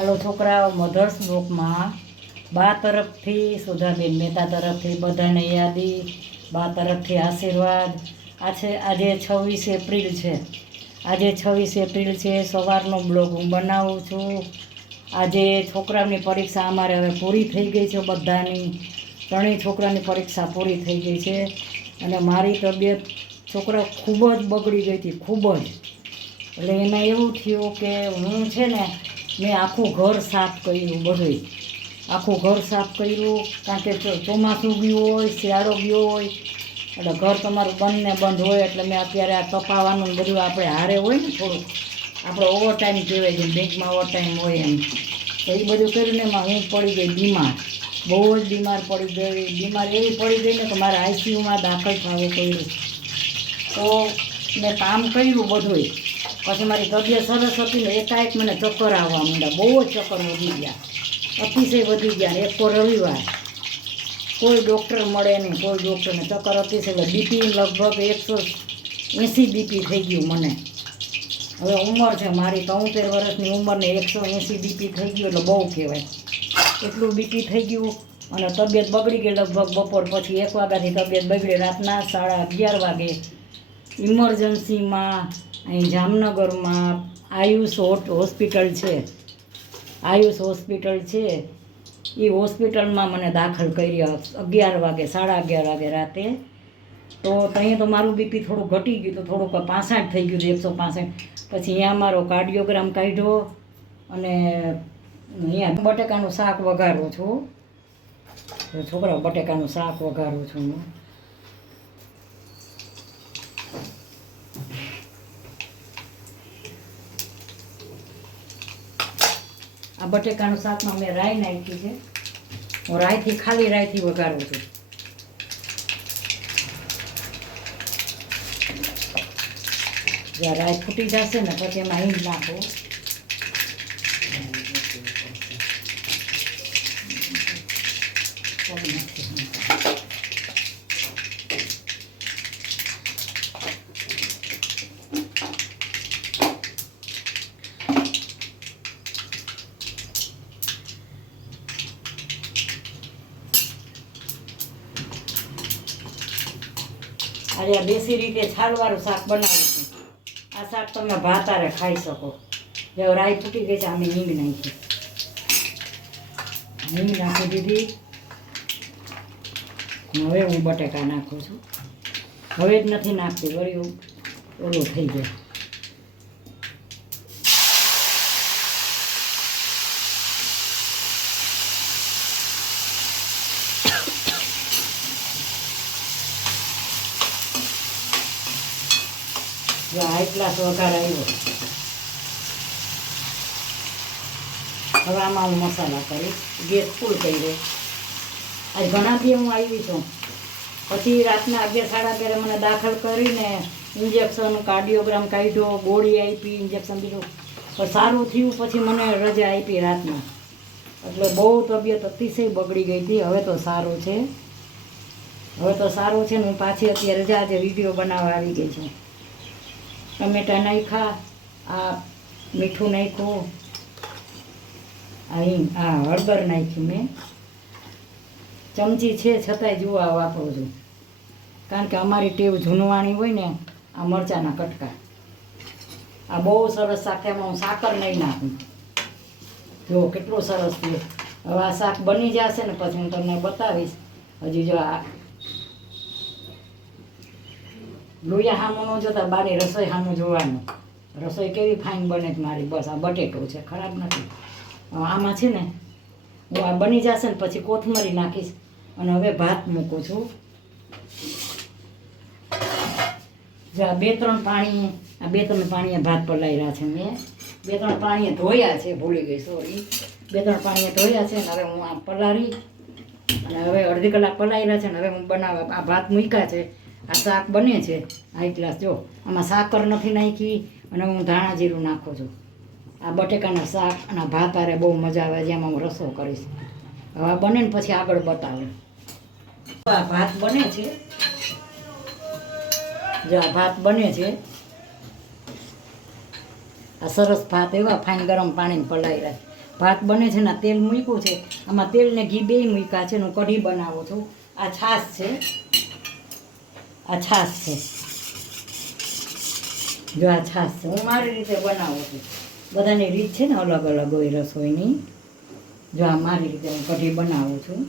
હાલો છોકરાઓ, મધર્સ બ્લોકમાં બા તરફથી, સુધાબેન મહેતા તરફથી બધાને યાદી, બા તરફથી આશીર્વાદ. આજે 26 એપ્રિલ છે. આજે 26 એપ્રિલ છે. સવારનો બ્લોગ હું બનાવું છું. આજે છોકરાઓની પરીક્ષા અમારે હવે પૂરી થઈ ગઈ છે. બધાની ત્રણેય છોકરાની પરીક્ષા પૂરી થઈ ગઈ છે. અને મારી તબિયત છોકરા ખૂબ જ બગડી ગઈ હતી, ખૂબ જ. એટલે એમાં એવું થયું કે હું છે ને, મેં આખું ઘર સાફ કર્યું, બધું આખું ઘર સાફ કર્યું. કારણ કે ચોમાસું ગયું હોય, શિયાળો ગયો હોય, એટલે ઘર તમારું બંધ હોય. એટલે મેં અત્યારે આ તપાવવાનું બધું આપણે હારે હોય ને, થોડુંક આપણે ઓવરટાઈમ કહેવાય છે, બેંકમાં ઓવરટાઈમ હોય એમ. તો એ બધું કરીને એમાં હું પડી ગઈ બીમાર, બહુ જ બીમાર પડી ગઈ. બીમાર એવી પડી ગઈ ને કે મારે આઈસીયુમાં દાખલ થવું પડ્યું. તો મેં કામ કર્યું બધું. પછી મારી તબિયત સરસ હતી ને, એકાએક મને ચક્કર આવવા માંડ્યા, બહુ જ ચક્કર વધી ગયા, અતિશય વધી ગયા. એક તો રવિવાર, કોઈ ડૉક્ટર મળે નહીં, કોઈ ડૉક્ટરને ચક્કર અતિશય. બીપી લગભગ 180 બીપી થઈ ગયું મને. હવે ઉંમર છે મારી 73 વર્ષની ઉંમરને 180 બીપી થઈ ગયું એટલે બહુ કહેવાય. એટલું બીપી થઈ ગયું અને તબિયત બગડી ગઈ. લગભગ બપોર પછી 1 વાગ્યાથી તબિયત બગડી. રાતના 11:30 વાગે ઇમરજન્સીમાં અહીં જામનગરમાં આયુષ હોસ્પિટલ છે, આયુષ હોસ્પિટલ છે, એ હોસ્પિટલમાં મને દાખલ કર્યા 11 વાગે, 11:30 વાગે રાતે. તો ત્યાં તો મારું બીપી થોડું ઘટી ગયું, તો થોડુંક 65 થઈ ગયું, 165. પછી અહીંયા મારો કાર્ડિયોગ્રામ કાઢ્યો અને અહીંયા બટેકાનું શાક વઘારું છું. છોકરા બટેકાનું શાક વઘારું છું હું. આ બટેકાનું શાકમાં મેં રાઈ નાખી છે. હું રાઈથી, ખાલી રાઈથી વઘારું છું. જ્યાં રાઈ ફૂટી જશે ને પછી એમાં હિંગ નાખું. આજે આ દેશી રીતે છાલવાળું શાક બનાવું છું. આ શાક તમે ભાતારે ખાઈ શકો. જે રાઈ ફૂટી ગઈ છે, અમે હિંગ નાખી, હિંગ નાખી દીધી. હવે હું બટેકા નાખું છું. હવે જ નથી નાખતી, વળી ઓલું થઈ જાય. જો હાઈ ક્લાસ વઘાર આવ્યો. હવે આમાં હું મસાલા કરીશ. ગેસ ફૂલ કરી દે. આજ ઘણા દી હું આવી છું. પછી રાતના 11-11:30 મને દાખલ કરીને ઇન્જેક્શન, કાર્ડિયોગ્રામ કાઢ્યો, ગોળી આપી, ઇન્જેક્શન દીધું. પણ સારું થયું. પછી મને રજા આપી રાતના. એટલે બહુ તબિયત અતિશય બગડી ગઈ હતી. હવે તો સારું છે, હવે તો સારું છે ને હું પાછી અત્યારે આજે વિડીયો બનાવવા આવી ગઈ છું. ટમેટા નાખ્યા, આ મીઠું નાખ્યું, આ હળદર નાખ્યું મેં. ચમચી છે છતાંય જુઓ વાપરું છું. કારણ કે અમારી ટેવ જૂનવાણી હોય ને, આ મરચાંના કટકા. આ બહુ સરસ શાક. એમાં હું સાકર નહીં નાખું. જો કેટલું સરસ થયું. હવે આ શાક બની જશે ને પછી હું તમને બતાવીશ. હજી જો આ લોહીયા સામું ન જોતા, બારી રસોઈ સામું જોવાનું. રસોઈ કેવી ફાઇન બને છે મારી. બસ આ બટેટું છે, ખરાબ નથી. આમાં છે ને હું આ બની જશે ને પછી કોથમરી નાખીશ. અને હવે ભાત મૂકું છું. જો આ 2-3 પાણીએ ભાત પલાળ્યા છે મેં. 2-3 પાણીએ ધોયા છે, ભૂલી ગઈ, સોરી. 2-3 પાણીએ ધોયા છે ને હવે હું આ પલાળી અને હવે અડધી કલાક પલાળ્યા છે ને હવે હું બનાવવા આ ભાત મૂક્યા છે. આ શાક બને છે હાઈ ક્લાસ. જો આમાં સાકર નથી નાખી અને હું ધાણા જીરું નાખું છું. આ બટેકાના શાક અને ભાત આરે બહુ મજા આવે. જેમાં હું રસો કરીશ. હવે આ બને ને પછી આગળ બતાવું. આ ભાત બને છે. જો આ ભાત બને છે. આ સરસ ભાત એવા ફાઇન ગરમ પાણીને પલાળ્યા. ભાત બને છે ને તેલ મૂક્યું છે, આમાં તેલ ને ઘી બેય મૂક્યા છે. હું કઢી બનાવું છું. આ છાશ છે, આ છાશ છે. જો આ છાશ છે. હું મારી રીતે બનાવું છું. બધાની રીત છે ને અલગ અલગ હોય રસોઈની. જો આ મારી રીતે હું કઢી બનાવું છું.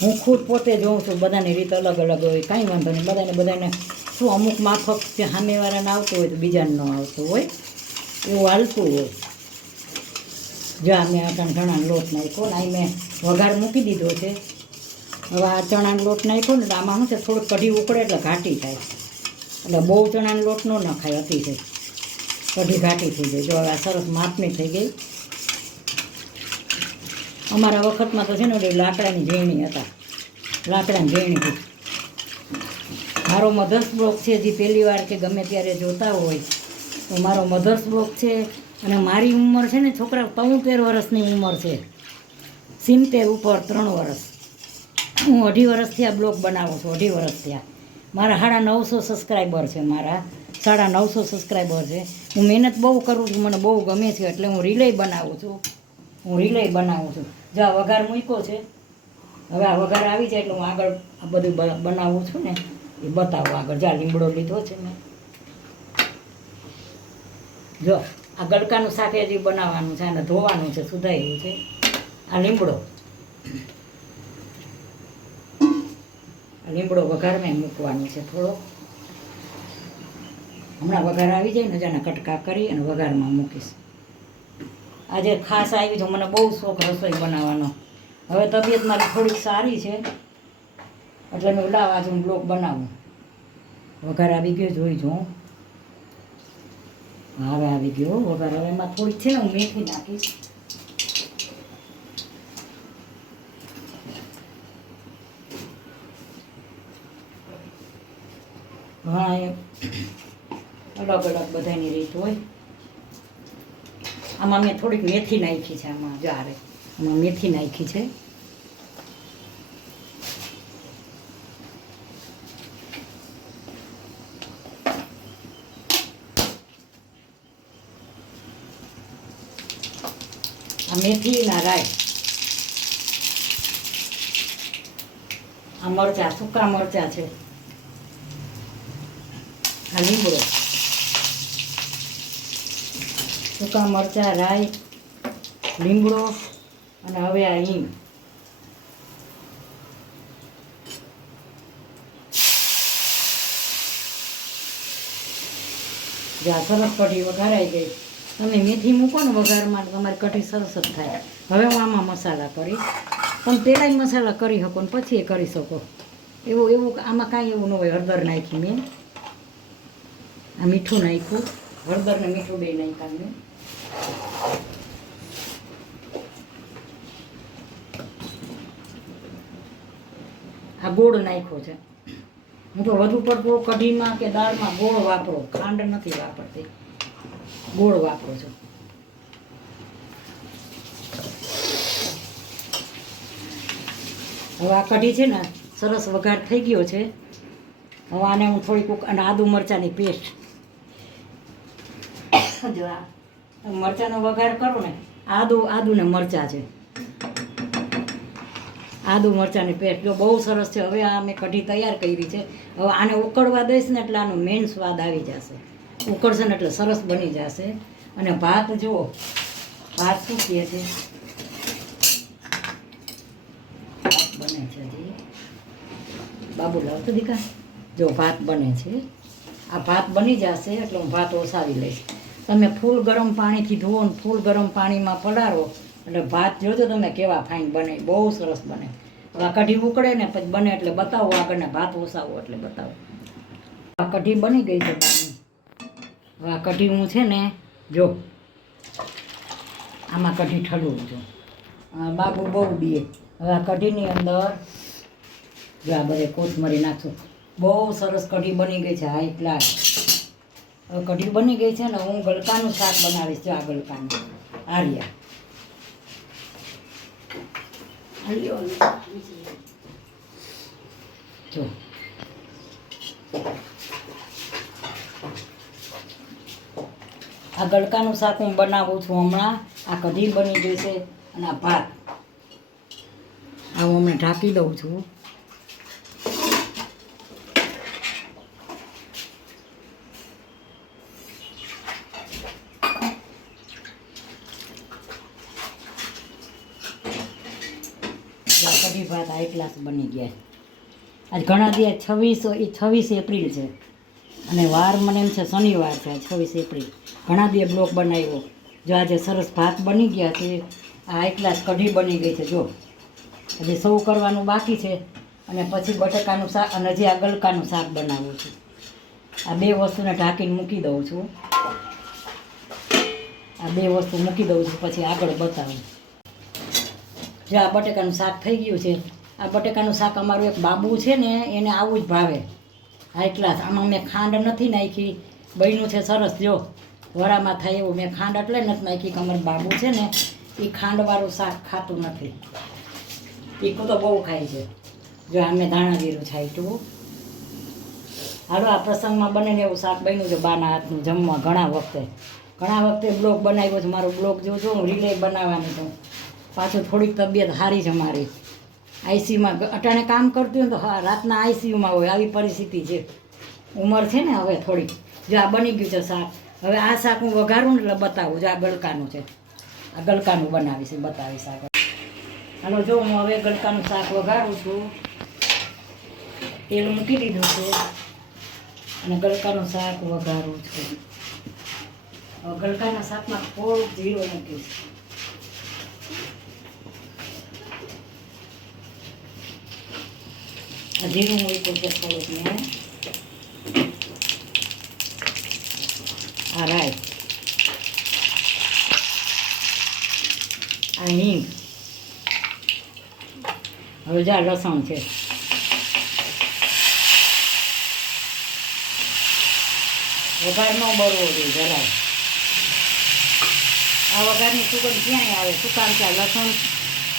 હું ખુદ પોતે જોઉં છું, બધાની રીત અલગ અલગ હોય, કાંઈ વાંધો નહીં. બધાને શું અમુક માફક જે સામેવાળાને આવતું હોય તો બીજાને ન આવતું હોય, એવું હાલતું હોય. જો આ મેં ચણાનો લોટ નાખ્યો ને અહીં મેં વઘાર મૂકી દીધો છે. હવે આ ચણાનો લોટ નાખ્યો ને આમાં શું છે, થોડુંક કઢી ઉકળે એટલે ઘાટી થાય. એટલે બહુ ચણાનો લોટ ન નખાય અતિશય, કઢી ઘાટી થઈ જાય. જો હવે આ સરસ માપની થઈ ગઈ. અમારા વખતમાં તો છે ને ઓલી લાકડાની ઝેણી હતા, લાકડાની ઝેણી. મારો મધર્સ બ્લોક છે, જે પહેલી વાર કે ગમે ત્યારે જોતા હોય તો મારો મધર્સ બ્લોક છે. અને મારી ઉંમર છે ને છોકરા 73 વર્ષની ઉંમર છે, 70 ઉપર 3 વર્ષ. હું 2.5 વર્ષથી આ બ્લોગ બનાવું છું. 2.5 વર્ષ થયા. મારા 950 સબસ્ક્રાઈબર છે, મારા 950 સબસ્ક્રાઈબર છે. હું મહેનત બહુ કરું છું, મને બહુ ગમે છે, એટલે હું રિલે બનાવું છું. જો આ વઘાર મૂક્યો છે. હવે આ વઘાર આવી જાય એટલે હું આગળ આ બધું બનાવું છું ને એ બતાવું આગળ. જા લીમડો લીધો છે મેં. જો આ ગલકાનું શાક હજી બનાવવાનું છે અને ધોવાનું છે, સુધાર્યું છે. આ લીમડો વઘારમાં મૂકવાનું છે થોડો. હમણાં વઘાર આવી જાય ને જાના કટકા કરી અને વઘારમાં મૂકીશ. આજે ખાસ આવી છે, મને બહુ શોખ રસોઈ બનાવવાનો. હવે તબિયત મારી થોડીક સારી છે એટલે મેં લાવ આજે હું બ્લોગ બનાવું. વઘાર આવી ગયો, જોઈ જો. હવે આવી ગયો વઘાર. હવે એમાં થોડીક છે ને હું મેથી નાખીશ. હા, એ અલગ અલગ બધાની રીત હોય. આમાં મેં થોડીક મેથી નાખી છે. આમાં જો આવે, આમાં મેથી નાખી છે. આ મેથી ના રાય, આ મરચા, સૂકા મરચા છે. આ લીમડો, સૂકા મરચાં, રાઈ, લીમડો અને હવે આ હિંગ. જ્યાં સરસ કઢી વઘારાઈ ગઈ. તમે મેથી મૂકો ને વઘારમાં તમારી કઢી સરસ જ થાય. હવે હું આમાં મસાલા કરીશ. તમે પહેલાંય મસાલા કરી શકો ને પછી એ કરી શકો. એવું આમાં કાંઈ એવું ન હોય. હળદર નાખી મેં, આ મીઠું નાખ્યું, હળદર ને મીઠું બે નાખ્યા મેં. આ ગોળ નાખ્યો છે. હું તો વધુ પડતો કઢીમાં કે દાળમાં ગોળ વાપરો, ખાંડ નથી વાપરતી, ગોળ વાપરો છું. હવે આ કઢી છે ને સરસ વઘાર થઈ ગયો છે. હવે આને હું થોડીક અને આદુ મરચાંની પેસ્ટ. જો આ મરચાંનો વઘાર કરું ને, આદુ ને મરચાં છે, આદુ મરચાંની પેસ્ટ. જો બહુ સરસ છે. હવે આ મેં કઢી તૈયાર કરી છે. હવે આને ઉકળવા દઈશ ને એટલે આનો મેઇન સ્વાદ આવી જશે. ઉકળશે ને એટલે સરસ બની જશે. અને ભાત જુઓ, ભાત શું કહે છે, ભાત બને છે હજી. બાબુ લાવતો દીકા. જો ભાત બને છે. આ ભાત બની જશે એટલે હું ભાત ઓસાવી લઈશ. તમે ફૂલ ગરમ પાણીથી ધોવો ને ફૂલ ગરમ પાણીમાં પલાળો એટલે ભાત જોજો તમે કેવા ફાઇન બને, બહુ સરસ બને. હવે આ કઢી ઉકળે ને પછી બને એટલે બતાવો આગળને, ભાત ઓસાવો એટલે બતાવો. આ કઢી બની ગઈ છે બાની. હવે આ કઢી હું છે ને જો આમાં કઢી ઠલવું છું. બાબુ બહુ દીએ. હવે આ કઢીની અંદર જો આ બધે કોથમરી નાખશું. બહુ સરસ કઢી બની ગઈ છે. હાઈ ક્લાસ હવે કઢી બની ગઈ છે ને. હું ગલકાનું શાક બનાવીશ. જો આ ગલકાનું આર્યા જો આ ગલકાનું શાક હું બનાવું છું હમણાં. આ કઢી બની ગઈ છે અને આ ભાત આવું હમણાં ઢાંકી દઉં છું. કઢી ભાત આ એટલા બની ગયા. આજ ઘણા દિવસ 26 એપ્રિલ છે અને વાર મને એમ છે શનિવાર છે 26 એપ્રિલ. ઘણા દિવસ બ્લોગ બનાવ્યો. જો આજે સરસ ભાત બની ગયા છે. આ એકલા કઢી બની ગઈ છે. જો હજી સૌ કરવાનું બાકી છે અને પછી બટાકાનું શાક અને હજી આ ગલકાનું શાક બનાવું છું. આ બે વસ્તુને ઢાંકીને મૂકી દઉં છું. આ બે વસ્તુ મૂકી દઉં છું પછી આગળ બતાવું. જો આ બટાકાનું શાક થઈ ગયું છે. આ બટાકાનું શાક અમારું એક બાબુ છે ને એને આવું જ ભાવે, હાઈ ક્લાસ. આમાં મેં ખાંડ નથી નાખી, બન્યું છે સરસ. જો વરામાં થાય એવું મેં ખાંડ એટલે નથી નાખી કે અમારું બાબુ છે ને એ ખાંડવાળું શાક ખાતું નથી. તીખું તો બહુ ખાય છે. જો આ મેં ધાણા જીરું છાંટ્યું. હાલો આ પ્રસંગમાં બને ને એવું શાક બન્યું છે બાના હાથનું જમવા. ઘણા વખતે બ્લોગ બનાવ્યો છે. મારો બ્લોગ જોજો, હું રિલે બનાવવાની છું. પાછું થોડીક તબિયત સારી છે મારી. આઈસીયુમાં અટાણે કામ કરતી હોય તો હા રાતના આઈસીયુમાં હોય, આવી પરિસ્થિતિ છે. ઉંમર છે ને હવે થોડીક. જો આ બની ગયું છે શાક. હવે આ શાક હું વઘારું ને એટલે બતાવું. જો આ ગલકાનું છે, આ ગલકાનું બનાવીશ, બતાવીશ આગળ. હાલો જો હું હવે ગલકાનું શાક વઘારું છું. તેલ મૂકી દીધું છે અને ગલકાનું શાક વઘારું છું. હવે ગલકાના શાકમાં થોડુંક જીરું મૂકીશ. જીરું મૂક્યું છે થોડુંક મેં. આ રાઈ, આ હિંગ. હવે જા લસણ છે. વઘાર ન બળવો જોઈએ જરાય. આ વઘારની સુગંધ ક્યાંય આવે. શું કામ છે?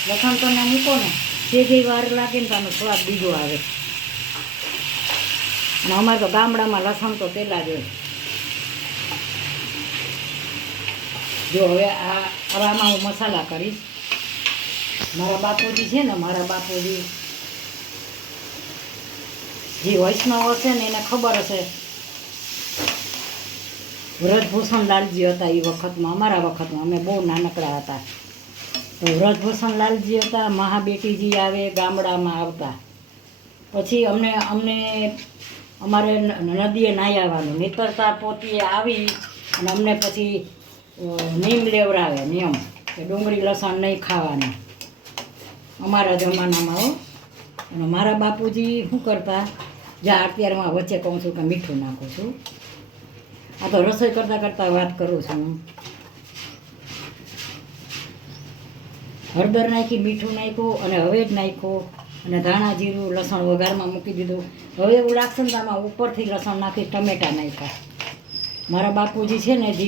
લસણ તો ના મૂકો ને જે વાર લાગે ને તો આનો સ્વાદ બીજો આવે. અને અમારે તો ગામડામાં લસણ તો પહેલાં જ હોય. જો હવે આમાં હું મસાલા કરીશ. મારા બાપુજી છે ને, મારા બાપુજી જે વૈષ્ણવ હશે ને એને ખબર હશે. વ્રજભૂષણ લાલજી હતા એ વખતમાં, અમારા વખતમાં અમે બહુ નાનકડા હતા. તો વ્રજભૂષણ લાલજી હતા, મહાબેટીજી આવે ગામડામાં આવતા. પછી અમને અમારે નદીએ નાહી આવવાનું. નીતરતા પોતીએ આવી અને અમને પછી નીમ લેવડાવે, નિયમ કે ડુંગળી લસણ નહીં ખાવાના અમારા જમાનામાં હો. અને મારા બાપુજી શું કરતા, જ્યાં અત્યારમાં વચ્ચે કહું છું કે મીઠું નાખું છું. આ તો રસોઈ કરતાં વાત કરું છું હું. હળદર નાખી, મીઠું નાખ્યું અને હવે જ નાખ્યું અને ધાણા જીરું લસણ વઘારમાં મૂકી દીધું. હવે એવું લાગશે ને તો આમાં ઉપરથી લસણ નાખી ટમેટા નાખ્યા. મારા બાપુજી છે ને જે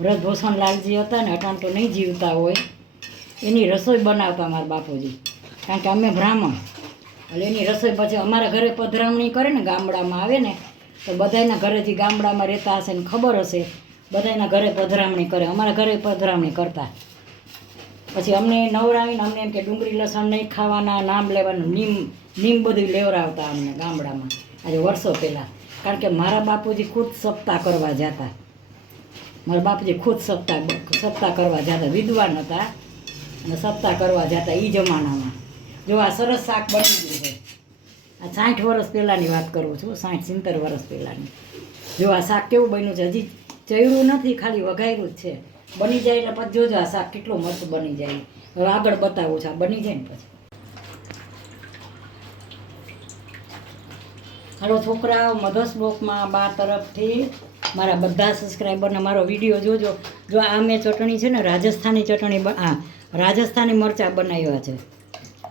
વ્રજભૂષણ લાલજી હતા ને, અટાણ તો નહીં જીવતા હોય, એની રસોઈ બનાવતા મારા બાપુજી. કારણ કે અમે બ્રાહ્મણ એટલે એની રસોઈ પછી અમારા ઘરે પધરામણી કરે ને, ગામડામાં આવે ને તો બધાના ઘરેથી ગામડામાં રહેતા હશે ને ખબર હશે, બધાના ઘરે પધરામણી કરે. અમારા ઘરે પધરામણી કરતા. પછી અમને નવરાવીને અમને એમ કે ડુંગળી લસણ નહીં ખાવાના, નામ લેવાનું, નીમ બધું લેવડાવતા અમને ગામડામાં. આજે વર્ષો પહેલાં. કારણ કે મારા બાપુજી ખુદ સપ્તાહ કરવા જતા. મારા બાપુજી ખુદ સપ્તાહ કરવા જતા. વિદ્વાન હતા અને સપ્તાહ કરવા જતા એ જમાનામાં. જો આ સરસ શાક બની ગયું છે. આ 60 વર્ષ પહેલાંની વાત કરું છું, 60-70 વર્ષ પહેલાંની. જો આ શાક કેવું બન્યું છે. હજી ચડ્યું નથી, ખાલી વઘાર્યું જ છે. બની જાય એટલે પછી જોજો આ શાક કેટલું મસ્ત બની જાય. હવે આગળ બતાવું છું. આ બની જાય ને પછી. હાલો છોકરાઓ, મધર્સ બ્લોકમાં બા તરફથી મારા બધા સબસ્ક્રાઈબરને મારો વિડીયો જોજો. જો આ મેં ચટણી છે ને રાજસ્થાની ચટણી, રાજસ્થાની મરચાં બનાવ્યા છે.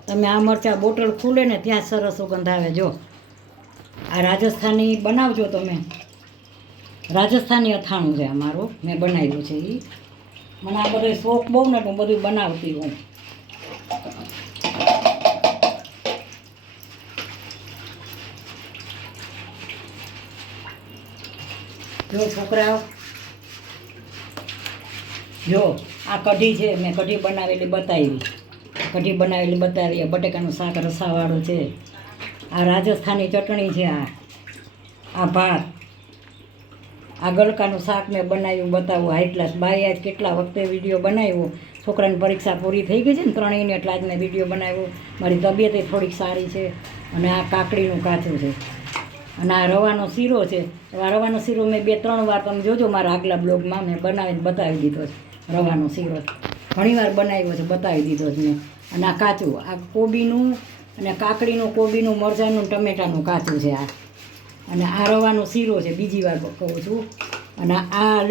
તમે આ મરચાં બોટલ ખુલે ને ત્યાં સરસ સુગંધ આવે. જો આ રાજસ્થાની બનાવજો તમે. રાજસ્થાની અથાણું છે અમારું, મેં બનાવ્યું છે એ. મને આ બધો શોખ બહુ ને હું બધું બનાવતી હું. જો છોકરાઓ જો આ કઢી છે, મેં કઢી બનાવેલી બતાવી. આ બટેકાનું શાક રસાવાળું છે. આ રાજસ્થાની ચટણી છે. આ ભાત, આ ગલકાનું શાક મેં બનાવ્યું બતાવું હાઈ ક્લાસ. બાઈ આજ કેટલા વખતે વિડીયો બનાવ્યો. છોકરાની પરીક્ષા પૂરી થઈ ગઈ છે ને 3 યુનિટ, એટલે આજ મેં વિડીયો બનાવ્યો. મારી તબિયત થોડીક સારી છે. અને આ કાકડીનું કાચું છે. અને આ રવાનો શીરો છે. આ રવાનો શીરો મેં 2-3 વાર, તમે જોજો મારા આગલા બ્લોગમાં મેં બનાવીને બતાવી દીધો છે. રવાનો શીરો ઘણીવાર બનાવ્યો છે, બતાવી દીધો છે મેં. અને આ કાચું, આ કોબીનું અને કાકડીનું, કોબીનું, મરચાંનું, ટમેટાનું કાચું છે આ. અને આ રવાનો શીરો છે, બીજી વાર કહું છું. અને આ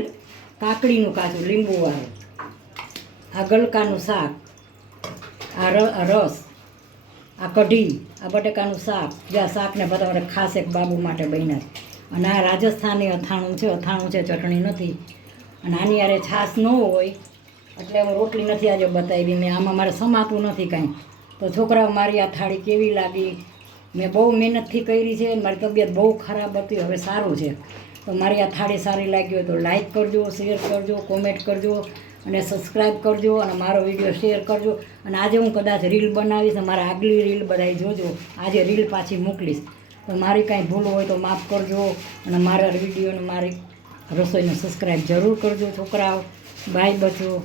કાકડીનું કાચું લીંબુવાળું, આ ગલકાનું શાક, આ રસ, આ કઢી, આ બટેકાનું શાક. જે આ શાકને બધા ખાસ એક બાબુ માટે બન્યા છે. અને આ રાજસ્થાની અથાણું છે, ચટણી નથી. અને આની યારે છાશ ન હોય એટલે હું રોટલી નથી આજે બતાવી. મેં આમાં મારે સમાતું નથી કાંઈ. તો છોકરાઓ મારી આ થાળી કેવી લાગી? મેં બહુ મહેનતથી કરી છે. મારી તબિયત બહુ ખરાબ હતી, હવે સારું છે. તો મારી આ થાળી સારી લાગી હોય તો લાઈક કરજો, શેર કરજો, કોમેન્ટ કરજો અને સબસ્ક્રાઈબ કરજો. અને મારો વિડીયો શેર કરજો. અને આજે હું કદાચ રીલ બનાવીશ, મારા આગલી રીલ બધાય જોજો. આજે રીલ પાછી મોકલીશ. તો મારી કાંઈ ભૂલ હોય તો માફ કરજો. અને મારા વિડીયોને, મારી રસોઈને સબસ્ક્રાઈબ જરૂર કરજો છોકરાઓ. બાય બચો.